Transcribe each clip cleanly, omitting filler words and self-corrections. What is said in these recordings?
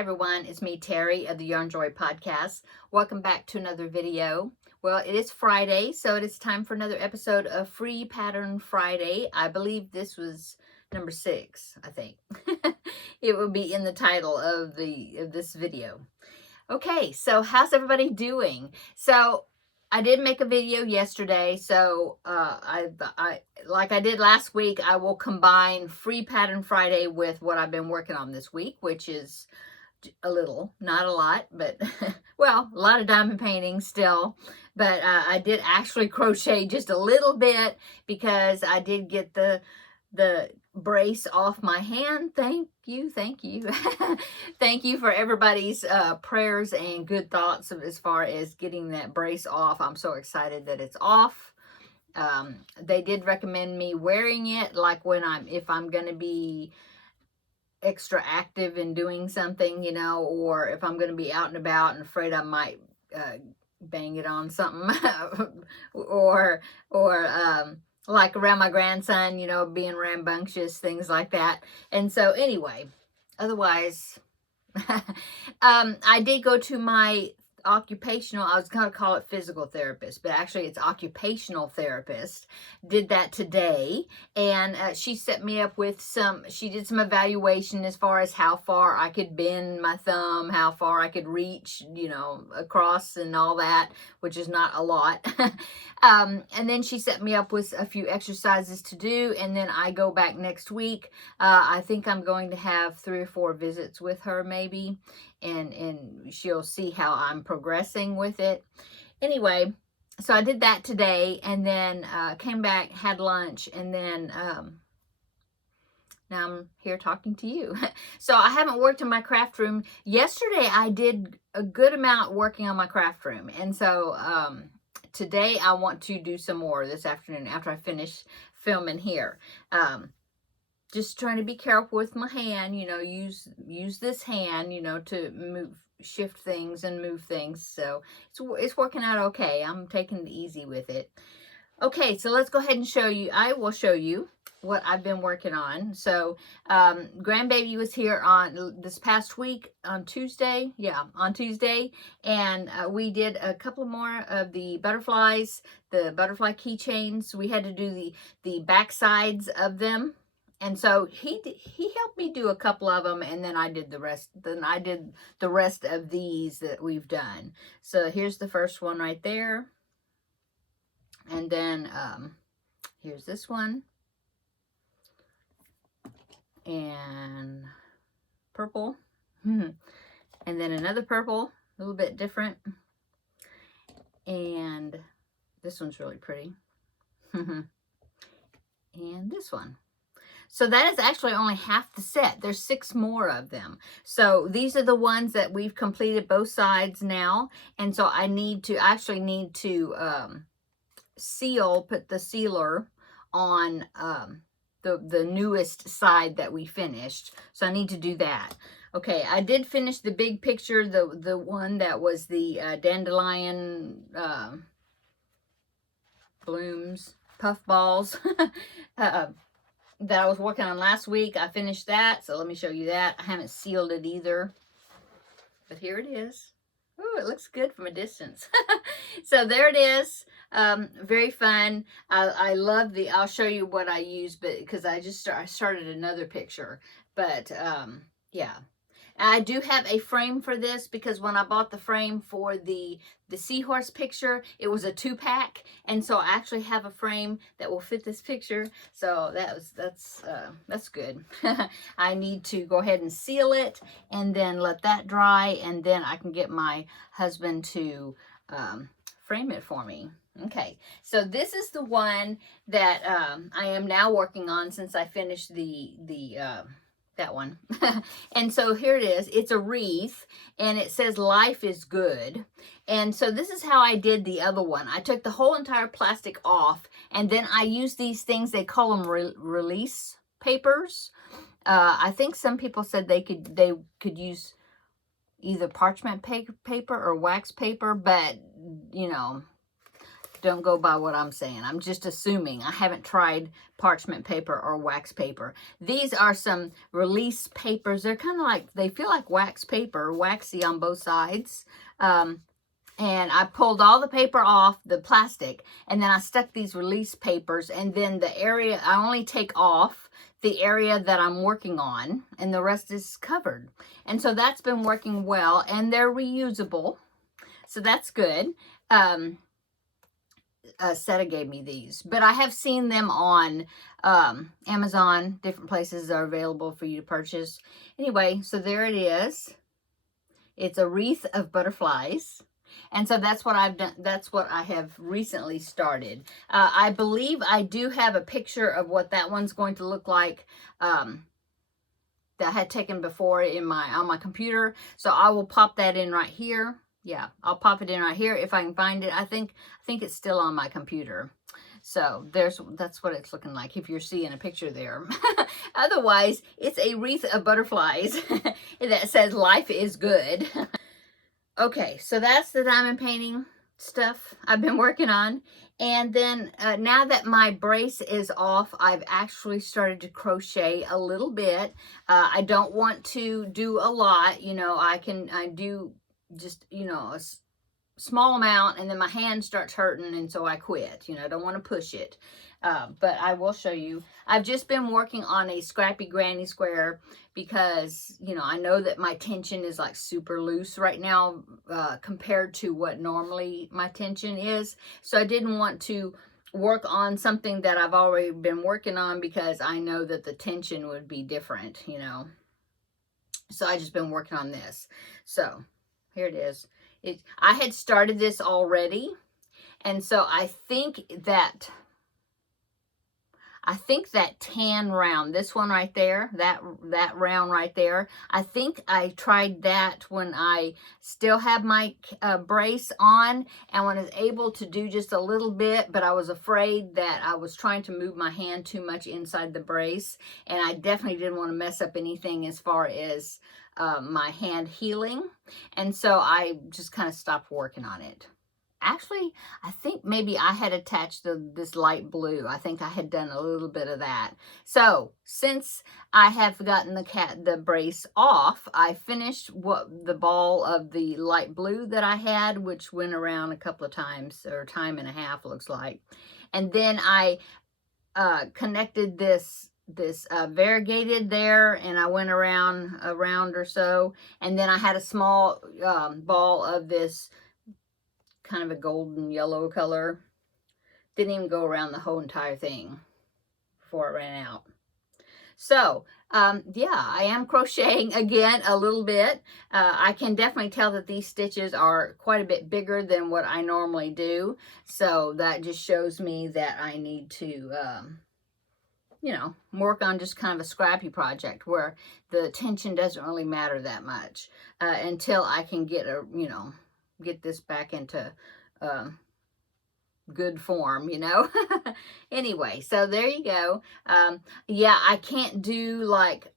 everyone, it's me, Terry of the Yarn Joy Podcast. Welcome back to another video. Well, it is Friday, so it is time for another episode of Free Pattern Friday. I believe this was number 6, I think. It will be in the title of this video. Okay, so how's everybody doing? So I did make a video yesterday, so like I did last week, I will combine Free Pattern Friday with what I've been working on this week, which is a little, not a lot, but well, a lot of diamond painting still. But I did actually crochet just a little bit because I did get the brace off my hand. Thank you. Thank you for everybody's prayers and good thoughts as far as getting that brace off. I'm so excited that it's off. They did recommend me wearing it like if I'm going to be extra active in doing something, you know, or if I'm going to be out and about and afraid I might bang it on something or like around my grandson, you know, being rambunctious, things like that. And so anyway, otherwise, I did go to my occupational, I was going to call it physical therapist, but actually it's occupational therapist. Did that today, and she set me up with she did some evaluation as far as how far I could bend my thumb, how far I could reach, you know, across and all that, which is not a lot. And then she set me up with a few exercises to do, and then I go back next week. I think I'm going to have 3 or 4 visits with her maybe, and she'll see how I'm progressing with it. Anyway, so I did that today, and then came back, had lunch, and then now I'm here talking to you. So I haven't worked in my craft room. Yesterday I did a good amount working on my craft room, and so today I want to do some more this afternoon after I finish filming here. Just trying to be careful with my hand, you know, use this hand, you know, to shift things and move things. So it's working out okay. I'm taking it easy with it. Okay, so let's go ahead and show you. I will show you what I've been working on. So grandbaby was here on this past week on Tuesday. Yeah, on Tuesday. And we did a couple more of the butterflies, the butterfly keychains. We had to do the back sides of them. And so he helped me do a couple of them, and then I did the rest. Then I did the rest of these that we've done. So here's the first one right there. And then here's this one. And purple. And then another purple, a little bit different. And this one's really pretty. And this one. So that is actually only half the set. There's 6 more of them. So these are the ones that we've completed both sides now. And so I actually need to put the sealer on the newest side that we finished. So I need to do that. Okay, I did finish the big picture, the one that was the dandelion blooms, puff balls. That I was working on last week. I finished that, so let me show you that. I haven't sealed it either, but here it is. Oh, it looks good from a distance. So there it is. Very fun. I love I'll show you what I use, but because I started another picture, but yeah. I do have a frame for this because when I bought the frame for the seahorse picture, it was a 2-pack, and so I actually have a frame that will fit this picture. So that's good. I need to go ahead and seal it and then let that dry, and then I can get my husband to frame it for me. Okay, so this is the one that I am now working on since I finished that one. And so here it is. It's a wreath, and it says life is good. And so this is how I did the other one. I took the whole entire plastic off, and then I used these things, they call them release papers. I think some people said they could use either parchment paper or wax paper, but you know, Don't go by what I'm saying. I'm just assuming. I haven't tried parchment paper or wax paper. These are some release papers. They're kind of like, they feel like wax paper, waxy on both sides. And I pulled all the paper off, the plastic, and then I stuck these release papers, and then the area, I only take off the area that I'm working on, and the rest is covered. And so that's been working well, and they're reusable, so that's good. Seta gave me these, but I have seen them on Amazon. Different places are available for you to purchase. Anyway, so there it is. It's a wreath of butterflies. And so that's what I've done. That's what I have recently started. I believe I do have a picture of what that one's going to look like that I had taken before on my computer. So I will pop that in right here. Yeah, I'll pop it in right here if I can find it. I think it's still on my computer. So that's what it's looking like if you're seeing a picture there. Otherwise, it's a wreath of butterflies that says life is good. Okay, so that's the diamond painting stuff I've been working on. And then now that my brace is off, I've actually started to crochet a little bit. I don't want to do a lot. You know, I do just, you know, a small amount, and then my hand starts hurting, and so I quit. You know, I don't want to push it. But I will show you. I've just been working on a scrappy granny square because, you know, I know that my tension is like super loose right now compared to what normally my tension is. So I didn't want to work on something that I've already been working on because I know that the tension would be different, you know. So I just been working on this. So here it is. I had started this already, and so I think that tan round, this one right there, that round right there, I think I tried that when I still have my brace on, and when I was able to do just a little bit, but I was afraid that I was trying to move my hand too much inside the brace, and I definitely didn't want to mess up anything as far as my hand healing, and so I just kind of stopped working on it. Actually, I think maybe I had attached this light blue. I think I had done a little bit of that. So since I have gotten the brace off, I finished the ball of the light blue that I had, which went around a couple of times, or time and a half looks like. And then I connected this variegated there, and I went around a round or so, and then I had a small ball of this kind of a golden yellow color. Didn't even go around the whole entire thing before it ran out. So yeah, I am crocheting again a little bit. I can definitely tell that these stitches are quite a bit bigger than what I normally do, so that just shows me that I need to you know, work on just kind of a scrappy project where the tension doesn't really matter that much until I can get get this back into good form, you know. Anyway, so there you go. Yeah, I can't do like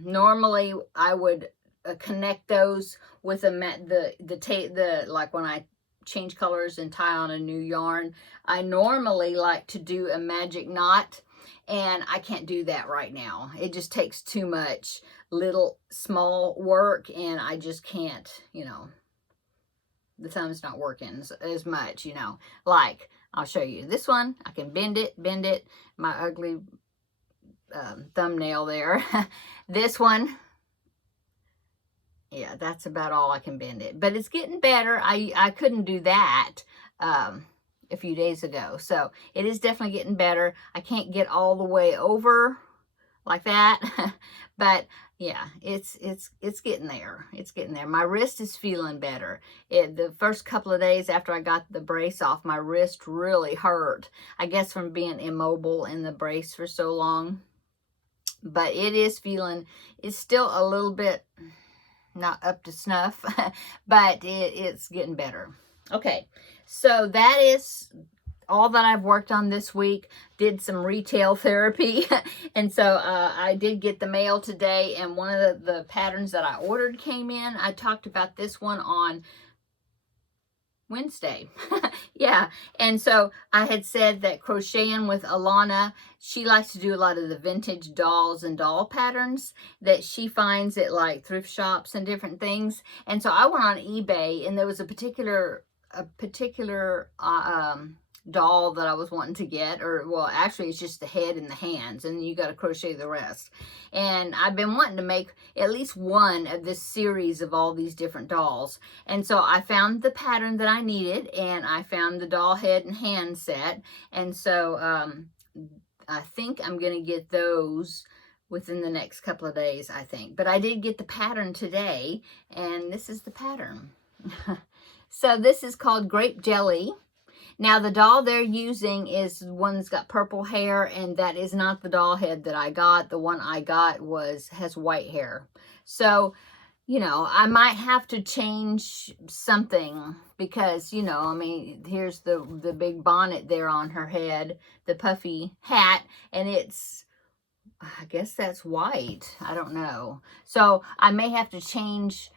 normally I would connect those with like when I change colors and tie on a new yarn. I normally like to do a magic knot, and I can't do that right now. It just takes too much small work, and I just can't, you know. The thumb's not working as much, you know. Like, I'll show you this one. I can bend it. My ugly thumbnail there. This one, yeah, that's about all I can bend it. But it's getting better. I couldn't do that a few days ago. So it is definitely getting better. I can't get all the way over like that. But yeah, it's getting there. It's getting there. My wrist is feeling better. The first couple of days after I got the brace off, my wrist really hurt. I guess from being immobile in the brace for so long. But it's still a little bit not up to snuff, but it's getting better. Okay, so that is all that I've worked on this week. Did some retail therapy, and so I did get the mail today, and one of the patterns that I ordered came in. I talked about this one on Wednesday. Yeah. And so I had said that crocheting with Alana, she likes to do a lot of the vintage dolls and doll patterns that she finds at like thrift shops and different things. And so I went on eBay, and there was a particular doll that I was wanting to get, or well, actually it's just the head and the hands, and you got to crochet the rest. And I've been wanting to make at least one of this series of all these different dolls. And so I found the pattern that I needed, and I found the doll head and hand set. And so I think I'm going to get those within the next couple of days, I think. But I did get the pattern today, and this is the pattern. So this is called Grape Jelly. Now the doll they're using is one that's got purple hair, and that is not the doll head that I got. The one I got has white hair. So, you know, I might have to change something because, you know, I mean, here's the big bonnet there on her head, the puffy hat, and it's, I guess that's white. I don't know. So I may have to change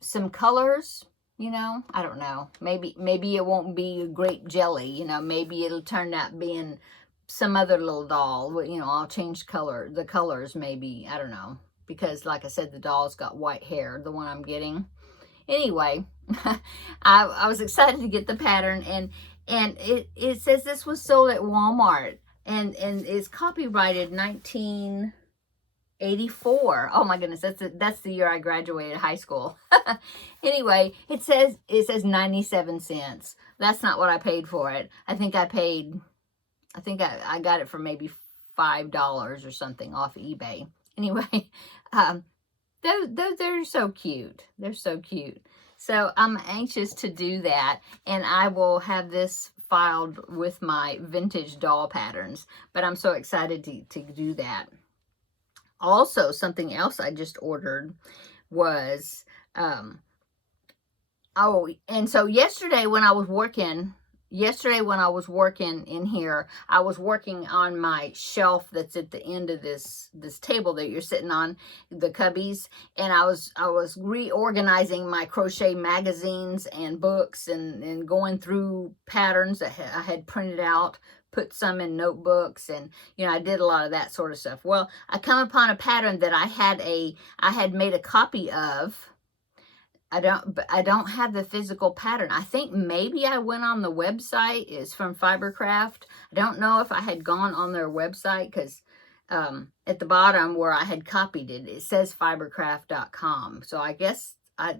some colors. You know, I don't know. Maybe it won't be a grape jelly. You know, maybe it'll turn out being some other little doll. You know, I'll change the colors maybe. I don't know. Because like I said, the doll's got white hair, the one I'm getting. Anyway, I was excited to get the pattern, and it says this was sold at Walmart, and it's copyrighted 1984. Oh my goodness, that's the year I graduated high school. Anyway, it says 97 cents. That's not what I paid for it. I think I got it for maybe $5 or something off eBay. Anyway, they're so cute. They're so cute. So I'm anxious to do that, and I will have this filed with my vintage doll patterns, but I'm so excited to do that. Also, something else I just ordered was, and so yesterday when I was working in here, I was working on my shelf that's at the end of this table that you're sitting on, the cubbies, and I was reorganizing my crochet magazines and books and going through patterns that I had printed out, put some in notebooks, and you know, I did a lot of that sort of stuff. Well, I come upon a pattern that I had made a copy of. I don't have the physical pattern. I think maybe I went on the website. It's from Fibercraft. I don't know if I had gone on their website, because at the bottom where I had copied it, it says fibercraft.com. So I guess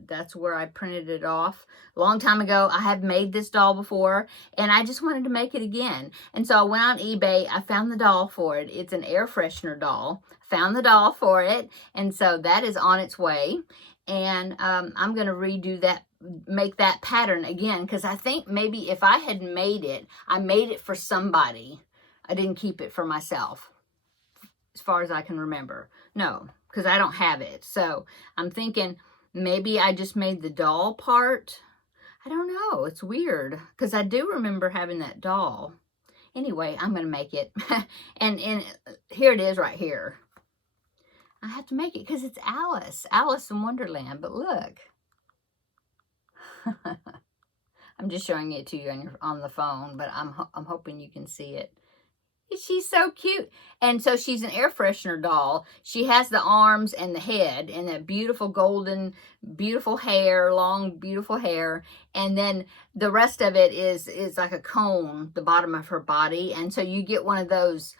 that's where I printed it off a long time ago. I have made this doll before, and I just wanted to make it again. And so I went on eBay. I found the doll for it. It's an air freshener doll. Found the doll for it, and so that is on its way. And I'm going to redo that, make that pattern again, because I think maybe if I had made it, I made it for somebody. I didn't keep it for myself, as far as I can remember. No, because I don't have it. So I'm thinking maybe I just made the doll part. I don't know. It's weird, because I do remember having that doll. Anyway, I'm going to make it. and here it is right here. I have to make it because it's Alice in Wonderland. But look, I'm just showing it to you on the phone, but I'm hoping you can see it. She's so cute. And so she's an air freshener doll. She has the arms and the head and that beautiful golden, beautiful hair, long, beautiful hair. And then the rest of it is like a cone, the bottom of her body. And so you get one of those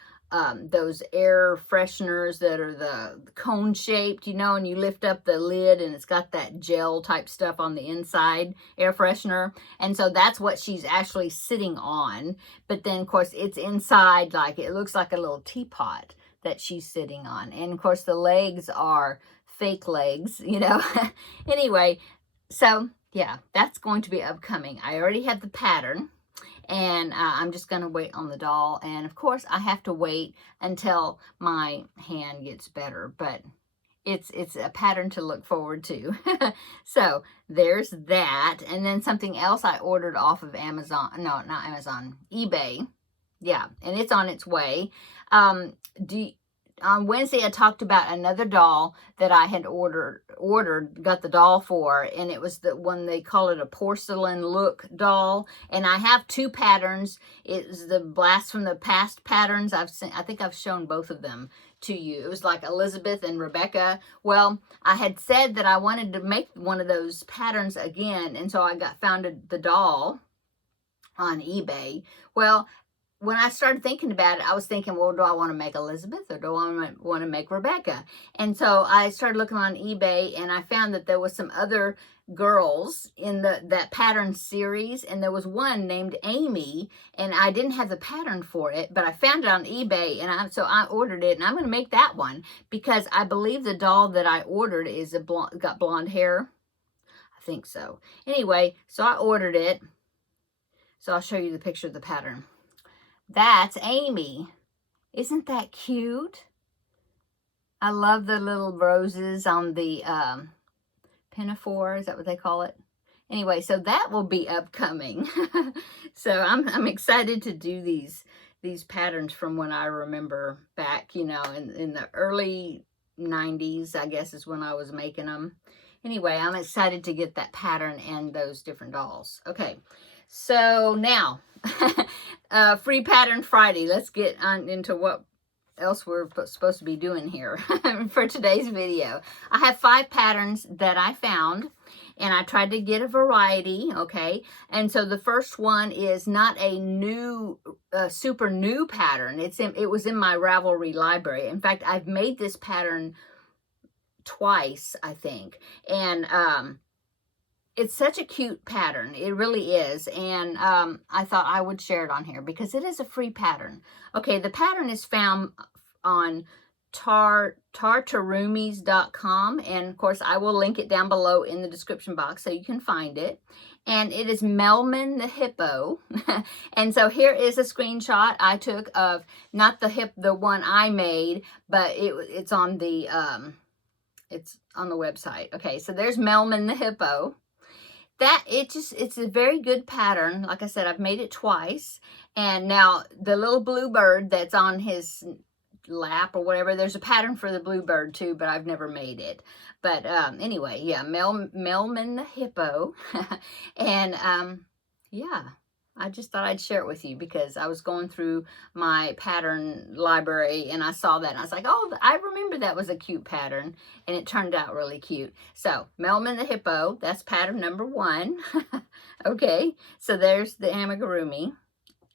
air fresheners that are the cone shaped, you know, and you lift up the lid and it's got that gel type stuff on the inside, air freshener. And so that's what she's actually sitting on. But then of course it's inside, like it looks like a little teapot that she's sitting on. And of course the legs are fake legs, you know. Anyway, so yeah, that's going to be upcoming. I already have the pattern. And I'm just going to wait on the doll. And of course, I have to wait until my hand gets better. But it's a pattern to look forward to. So there's that. And then something else I ordered off of Amazon. No, not Amazon. eBay. Yeah, and it's on its way. on Wednesday, I talked about another doll that I had got the doll for, and it was the one, they call it a porcelain look doll. And I have two patterns. It's the Blast from the Past patterns. I think I've shown both of them to you. It was like Elizabeth and Rebecca. Well, I had said that I wanted to make one of those patterns again, and so I found the doll on eBay. Well, when I started thinking about it, I was thinking, well, do I want to make Elizabeth or do I want to make Rebecca? And so I started looking on eBay, and I found that there was some other girls in that pattern series, and there was one named Amy, and I didn't have the pattern for it, but I found it on eBay, and so I ordered it, and I'm going to make that one because I believe the doll that I ordered is got blonde hair. I think so. Anyway, so I ordered it. So I'll show you the picture of the pattern. That's Amy. Isn't that cute? I love the little roses on the pinafore. Is that what they call it? Anyway, so that will be upcoming. So I'm excited to do these patterns from when I remember back, you know, in the early 90s, I guess is when I was making them. Anyway, I'm excited to get that pattern and those different dolls. Okay, so now Free Pattern Friday. Let's get on into what else we're supposed to be doing here for today's video. I have 5 patterns that I found, and I tried to get a variety, okay? And so the first one is not a new, super new pattern. It was in my Ravelry library. In fact, I've made this pattern twice, I think, and it's such a cute pattern. It really is. And I thought I would share it on here because it is a free pattern. Okay, the pattern is found on tartarumis.com. And of course, I will link it down below in the description box so you can find it. And it is Melman the Hippo. And so here is a screenshot I took of not the one I made, but it's on the website. Okay, so there's Melman the Hippo. It's a very good pattern. Like I said, I've made it twice. And now the little bluebird that's on his lap or whatever, there's a pattern for the bluebird too, but I've never made it. But anyway, yeah, Melman the Hippo. And yeah, I just thought I'd share it with you because I was going through my pattern library and I saw that and I was like, oh, I remember that was a cute pattern, and it turned out really cute. So Melman the Hippo, that's pattern number 1. Okay, so there's the amigurumi.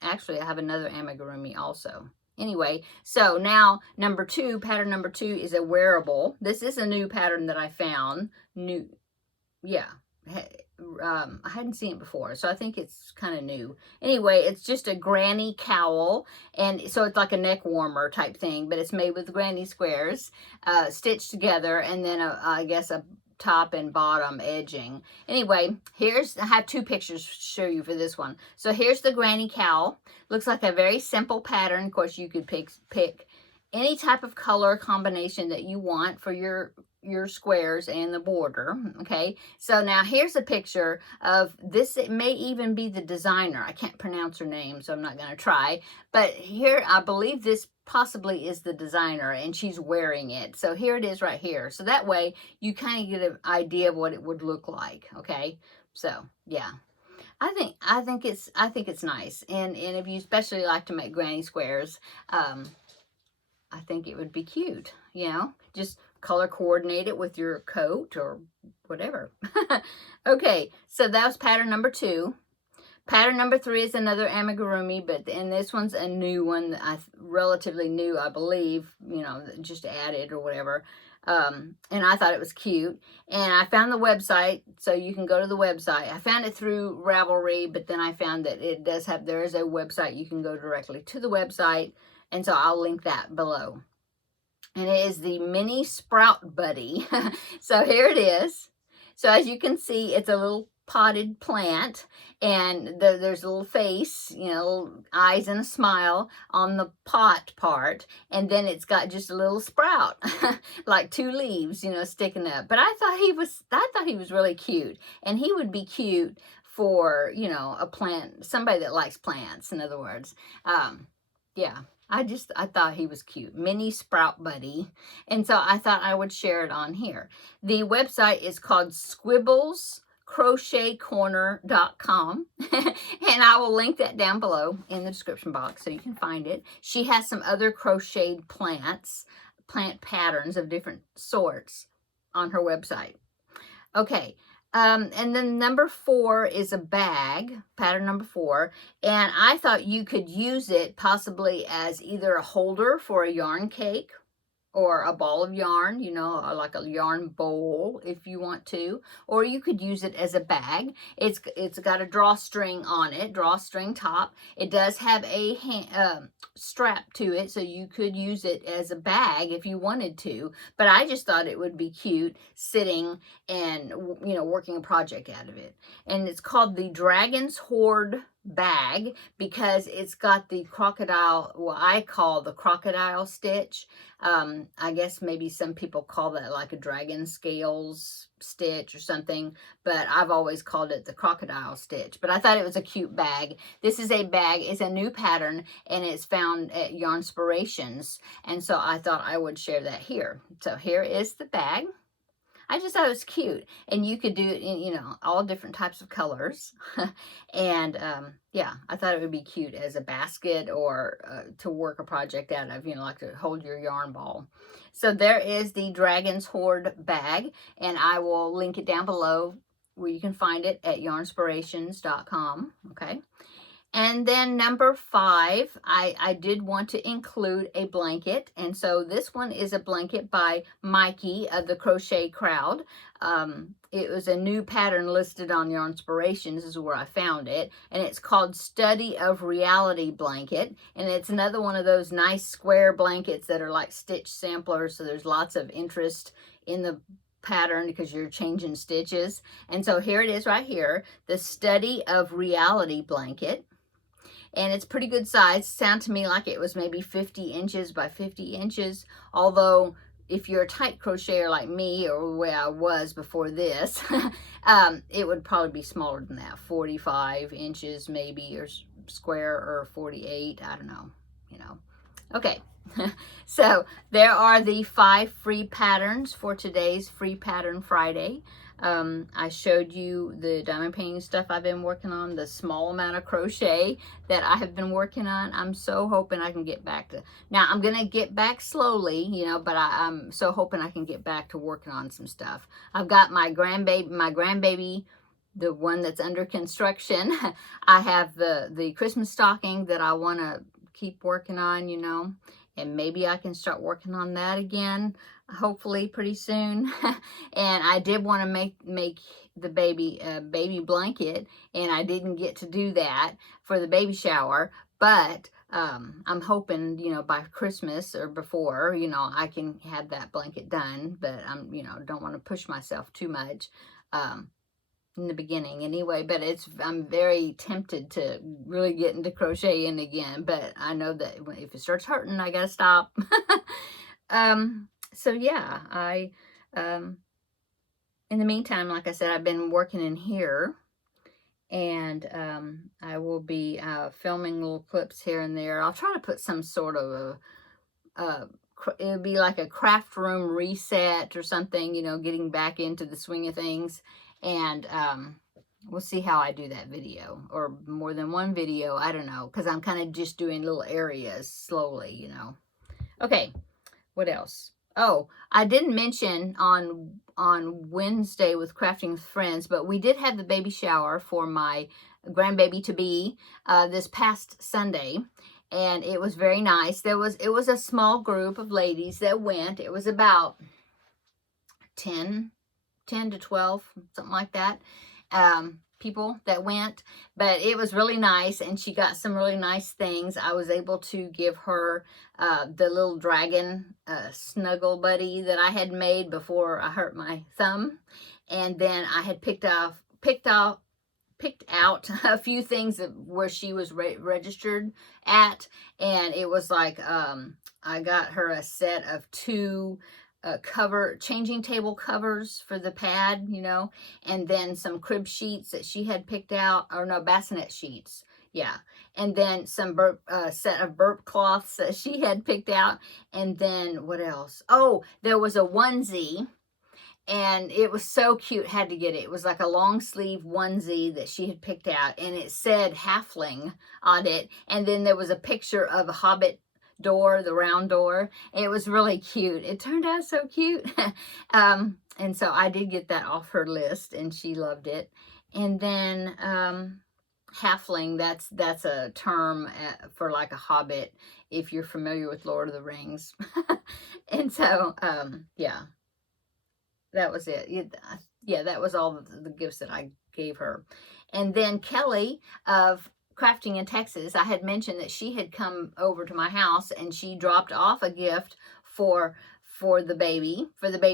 Actually, I have another amigurumi also. Anyway, so now pattern number 2 is a wearable. This is a new pattern that I found. New, yeah. I hadn't seen it before, so I think it's kind of new. Anyway, it's just a granny cowl, and so it's like a neck warmer type thing, but it's made with granny squares stitched together, and then I guess a top and bottom edging. Anyway, I have 2 pictures to show you for this one. So here's the granny cowl. Looks like a very simple pattern. Of course, you could pick any type of color combination that you want for your squares and the border. Okay, so now here's a picture of this. It may even be the designer. I can't pronounce her name, so I'm not going to try, but here I believe this possibly is the designer, and she's wearing it. So here it is right here. So that way you kind of get an idea of what it would look like. Okay, so yeah, I think it's nice, and if you especially like to make granny squares, I think it would be cute, you know, just color coordinate it with your coat or whatever. Okay, so that was pattern number 2. Pattern number 3 is another amigurumi, and this one's a new one, relatively new, I believe, you know, just added or whatever. And I thought it was cute. And I found the website, so you can go to the website. I found it through Ravelry, but then I found that there is a website. You can go directly to the website, and so I'll link that below. And it is the Mini Sprout Buddy. So here it is. So as you can see, it's a little potted plant, and there's a little face, you know, little eyes and a smile on the pot part, and then it's got just a little sprout, like 2 leaves, you know, sticking up. But I thought he was really cute, and he would be cute for, you know, a plant, somebody that likes plants, in other words. Yeah. I thought he was cute. Mini Sprout Buddy. And so I thought I would share it on here. The website is called squibblescrochetcorner.com. And I will link that down below in the description box so you can find it. She has some other crocheted plant patterns of different sorts on her website. Okay. And then number 4 is a bag, pattern number 4. And I thought you could use it possibly as either a holder for a yarn cake or a ball of yarn, you know, like a yarn bowl if you want to, or you could use it as a bag. It's got a drawstring on it, drawstring top. It does have a strap to it, so you could use it as a bag if you wanted to, but I just thought it would be cute sitting and, you know, working a project out of it. And it's called the Dragon's Hoard bag because it's got the crocodile, what I call the crocodile stitch. I guess maybe some people call that like a dragon scales stitch or something, but I've always called it the crocodile stitch. But I thought it was a cute bag. This is a bag, it's a new pattern, and it's found at Yarnspirations, and so I thought I would share that here. So here is the bag. I just thought it was cute, and you could do it in, you know, all different types of colors. And yeah, I thought it would be cute as a basket or to work a project out of, you know, like to hold your yarn ball. So there is the Dragon's Hoard bag, and I will link it down below where you can find it at yarnspirations.com. Okay. And then number 5, I did want to include a blanket. And so this one is a blanket by Mikey of the Crochet Crowd. It was a new pattern listed on Yarnspirations, is where I found it. And it's called Study of Reality Blanket. And it's another one of those nice square blankets that are like stitch samplers. So there's lots of interest in the pattern because you're changing stitches. And so here it is right here, the Study of Reality Blanket. And it's pretty good size. Sound to me like it was maybe 50 inches by 50 inches. Although if you're a tight crocheter like me, or the way I was before this, it would probably be smaller than that. 45 inches maybe, or square, or 48. I don't know, you know. Okay. So there are the 5 free patterns for today's Free Pattern Friday. I showed you the diamond painting stuff I've been working on, the small amount of crochet that I have been working on. I'm so hoping I can get back to, now I'm going to get back slowly, you know, but I'm so hoping I can get back to working on some stuff. I've got my grandbaby, the one that's under construction. I have the Christmas stocking that I want to keep working on, you know, and maybe I can start working on that again, hopefully pretty soon. And I did want to make the baby baby blanket, and I didn't get to do that for the baby shower, but I'm hoping, you know, by Christmas or before, you know, I can have that blanket done. But I'm, you know, don't want to push myself too much in the beginning anyway. But I'm very tempted to really get into crocheting again, but I know that if it starts hurting, I gotta stop. So yeah, in the meantime, like I said, I've been working in here, and I will be filming little clips here and there. I'll try to put some sort of it would be like a craft room reset or something, you know, getting back into the swing of things. And we'll see how I do that video, or more than one video. I don't know, because I'm kind of just doing little areas slowly, you know. Okay, what else? Oh, I didn't mention on Wednesday with Crafting with Friends, but we did have the baby shower for my grandbaby-to-be this past Sunday, and it was very nice. It was a small group of ladies that went. It was about 10 to 12, something like that, people that went, but it was really nice, and she got some really nice things. I was able to give her the little dragon snuggle buddy that I had made before I hurt my thumb, and then I had picked out a few things where she was registered at, and it was like I got her a set of 2 changing table covers for the pad, you know, and then some crib sheets that she had picked out, or no, bassinet sheets. Yeah. And then some burp, set of burp cloths that she had picked out. And then what else? Oh, there was a onesie. And it was so cute, had to get it. It was like a long sleeve onesie that she had picked out, and it said halfling on it. And then there was a picture of a hobbit door, the round door. It was really cute. It turned out so cute. And so I did get that off her list, and she loved it. And then halfling, that's a term for like a hobbit, if you're familiar with Lord of the Rings. And so, yeah. That was it. Yeah, that was all the gifts that I gave her. And then Kelly of Crafting in Texas, I had mentioned that she had come over to my house and she dropped off a gift for the baby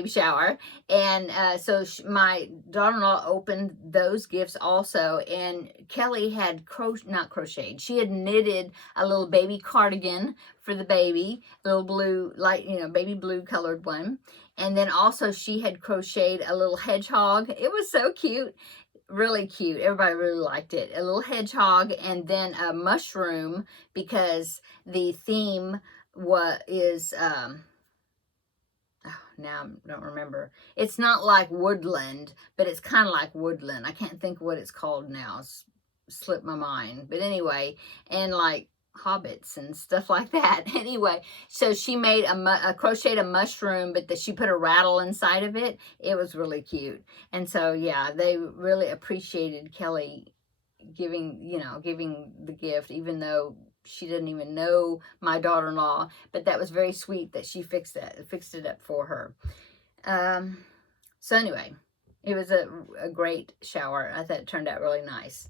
shower. And so my daughter-in-law opened those gifts also. And Kelly had not crocheted. She had knitted a little baby cardigan for the baby, little blue, light, baby blue colored one. And then also she had crocheted a little hedgehog. It was so cute. Really cute. Everybody really liked it. A little hedgehog, and then a mushroom, because the theme is now I don't remember. It's not like woodland, but it's kind of like woodland. I can't think of what it's called now. It's slipped my mind. But anyway, and like hobbits and stuff like that. Anyway, so she made crocheted a mushroom, but she put a rattle inside of it. It was really cute. And so, yeah, they really appreciated Kelly giving the gift, even though she didn't even know my daughter-in-law. But that was very sweet that she fixed it up for her. So anyway, it was a great shower. I thought it turned out really nice.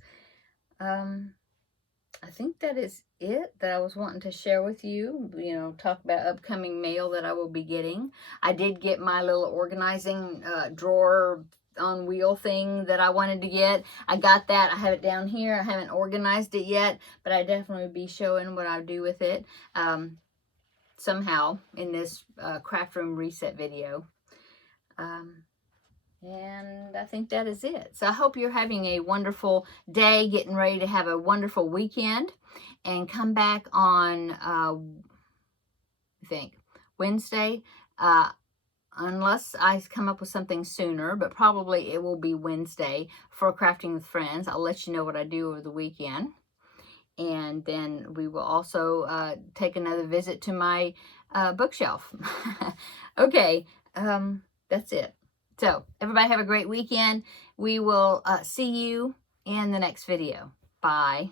I think that is it that I was wanting to share with you, talk about upcoming mail that I will be getting. I did get my little organizing drawer on wheel thing that I wanted to get. I got that. I have it down here. I haven't organized it yet, but I definitely will be showing what I do with it somehow in this craft room reset video. And I think that is it. So I hope you're having a wonderful day, getting ready to have a wonderful weekend, and come back on, I think, Wednesday, unless I come up with something sooner, but probably it will be Wednesday for Crafting with Friends. I'll let you know what I do over the weekend. And then we will also take another visit to my bookshelf. Okay, that's it. So, everybody have a great weekend. We will see you in the next video. Bye.